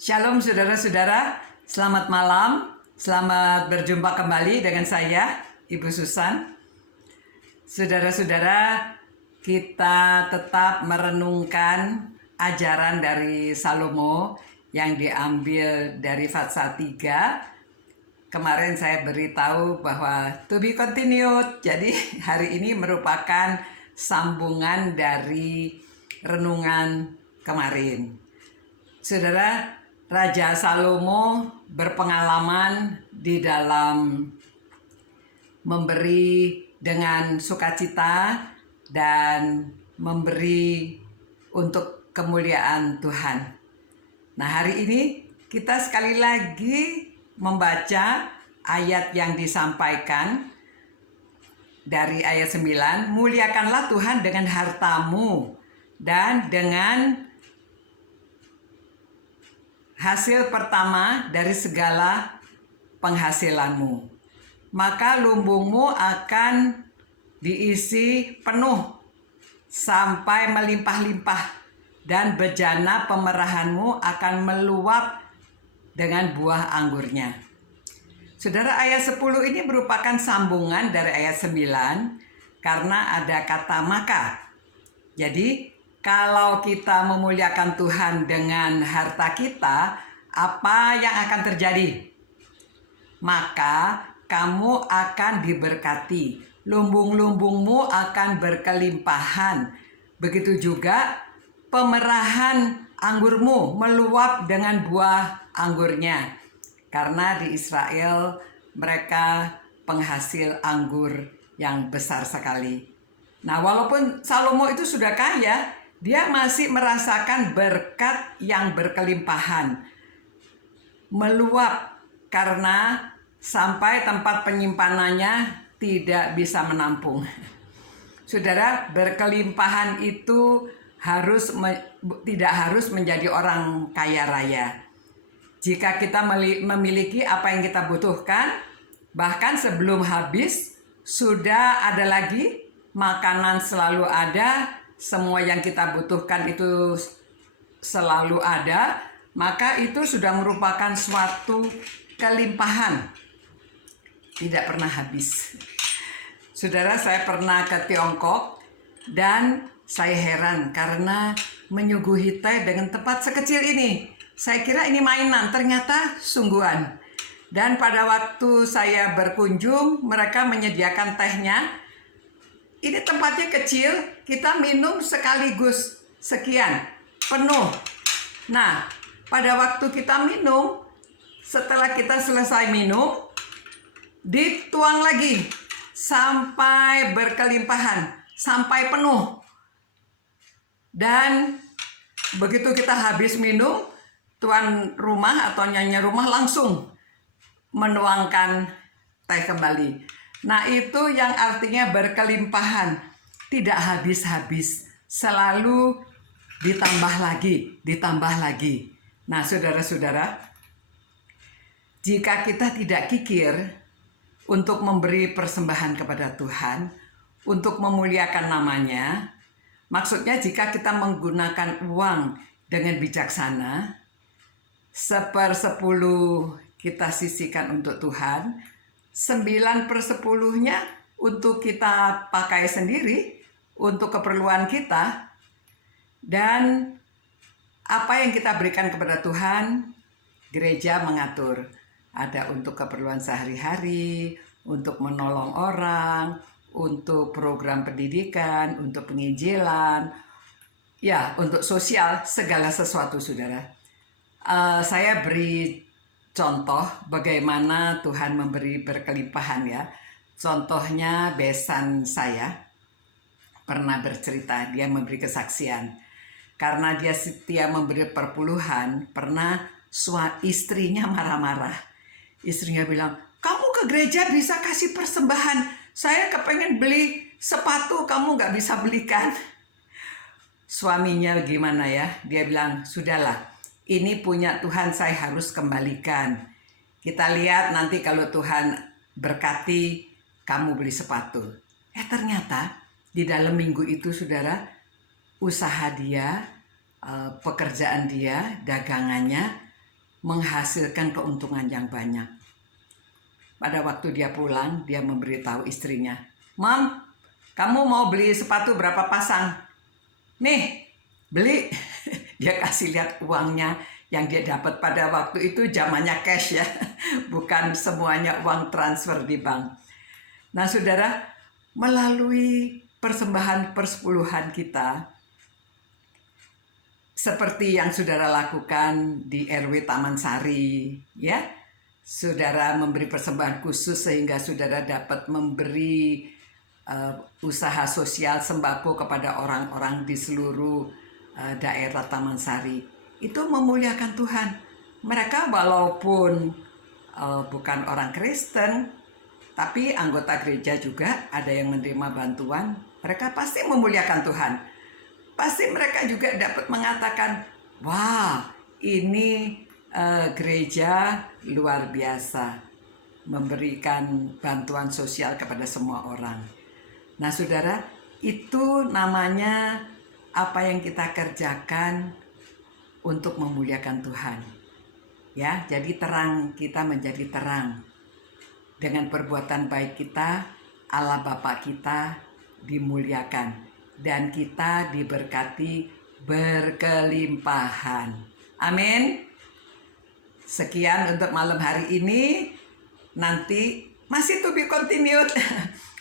Shalom saudara-saudara, selamat malam, selamat berjumpa kembali dengan saya, Ibu Susan. Saudara-saudara, kita tetap merenungkan ajaran dari Salomo yang diambil dari Fatsal 3. Kemarin saya beritahu bahwa to be continued, jadi hari ini merupakan sambungan dari renungan kemarin. Saudara, Raja Salomo berpengalaman di dalam memberi dengan sukacita dan memberi untuk kemuliaan Tuhan. Nah, hari ini kita sekali lagi membaca ayat yang disampaikan dari ayat 9, muliakanlah Tuhan dengan hartamu dan dengan hasil pertama dari segala penghasilanmu. Maka lumbungmu akan diisi penuh sampai melimpah-limpah, dan bejana pemerahanmu akan meluap dengan buah anggurnya. Saudara, ayat 10 ini merupakan sambungan dari ayat 9 karena ada kata maka. Jadi kalau kita memuliakan Tuhan dengan harta kita, apa yang akan terjadi? Maka kamu akan diberkati, lumbung-lumbungmu akan berkelimpahan. Begitu juga pemerahan anggurmu meluap dengan buah anggurnya. Karena di Israel mereka penghasil anggur yang besar sekali. Nah, walaupun Salomo itu sudah kaya, dia masih merasakan berkat yang berkelimpahan, meluap karena sampai tempat penyimpanannya tidak bisa menampung. Saudara, berkelimpahan itu tidak harus menjadi orang kaya raya. Jika kita memiliki apa yang kita butuhkan, bahkan sebelum habis sudah ada lagi, makanan selalu ada, semua yang kita butuhkan itu selalu ada, maka itu sudah merupakan suatu kelimpahan, tidak pernah habis. Saudara, saya pernah ke Tiongkok dan saya heran karena menyuguhi teh dengan tempat sekecil ini. Saya kira ini mainan, ternyata sungguhan. Dan pada waktu saya berkunjung, mereka menyediakan tehnya. Ini tempatnya kecil, kita minum sekaligus sekian, penuh. Nah, pada waktu kita minum, setelah kita selesai minum, dituang lagi sampai berkelimpahan, sampai penuh. Dan begitu kita habis minum, tuan rumah atau nyonya rumah langsung menuangkan teh kembali. Nah, itu yang artinya berkelimpahan, tidak habis-habis, selalu ditambah lagi, ditambah lagi. Nah, saudara-saudara, jika kita tidak kikir untuk memberi persembahan kepada Tuhan, untuk memuliakan namanya, maksudnya jika kita menggunakan uang dengan bijaksana, 1/10 kita sisihkan untuk Tuhan, 9/10-nya untuk kita pakai sendiri, untuk keperluan kita, dan apa yang kita berikan kepada Tuhan, gereja mengatur. Ada untuk keperluan sehari-hari, untuk menolong orang, untuk program pendidikan, untuk penginjilan, ya, untuk sosial, segala sesuatu, saudara. Saya beri contoh bagaimana Tuhan memberi berkelimpahan, ya. Contohnya besan saya pernah bercerita, dia memberi kesaksian. Karena dia setia memberi perpuluhan, pernah istrinya marah-marah. Istrinya bilang, kamu ke gereja bisa kasih persembahan, saya kepengen beli sepatu, kamu gak bisa belikan. Suaminya gimana ya? Dia bilang, sudahlah, ini punya Tuhan, saya harus kembalikan. Kita lihat nanti kalau Tuhan berkati, kamu beli sepatu. Ternyata di dalam minggu itu, saudara, usaha dia, pekerjaan dia, dagangannya menghasilkan keuntungan yang banyak. Pada waktu dia pulang, dia memberitahu istrinya, "Mam, kamu mau beli sepatu berapa pasang? Nih, beli." Dia kasih lihat uangnya yang dia dapat pada waktu itu, zamannya cash ya, bukan semuanya uang transfer di bank. Nah saudara, melalui persembahan persepuluhan kita, seperti yang saudara lakukan di RW Taman Sari, ya, saudara memberi persembahan khusus sehingga saudara dapat memberi usaha sosial sembako kepada orang-orang di seluruh daerah Taman Sari. Itu memuliakan Tuhan. Mereka walaupun bukan orang Kristen, tapi anggota gereja juga, ada yang menerima bantuan. Mereka pasti memuliakan Tuhan. Pasti mereka juga dapat mengatakan, "Wah, ini gereja luar biasa, memberikan bantuan sosial kepada semua orang." Nah saudara, itu namanya apa yang kita kerjakan untuk memuliakan Tuhan. Ya, jadi terang, kita menjadi terang. Dengan perbuatan baik kita, Allah Bapa kita dimuliakan dan kita diberkati berkelimpahan. Amin. Sekian untuk malam hari ini. Nanti masih to be continued.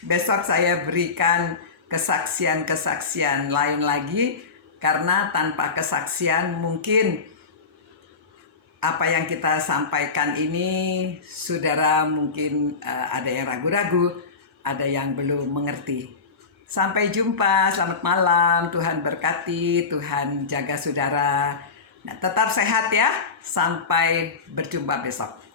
Besok saya berikan kesaksian-kesaksian lain lagi, karena tanpa kesaksian mungkin apa yang kita sampaikan ini saudara mungkin ada yang ragu-ragu, ada yang belum mengerti. Sampai jumpa, selamat malam, Tuhan berkati, Tuhan jaga saudara. Nah, tetap sehat ya, sampai berjumpa besok.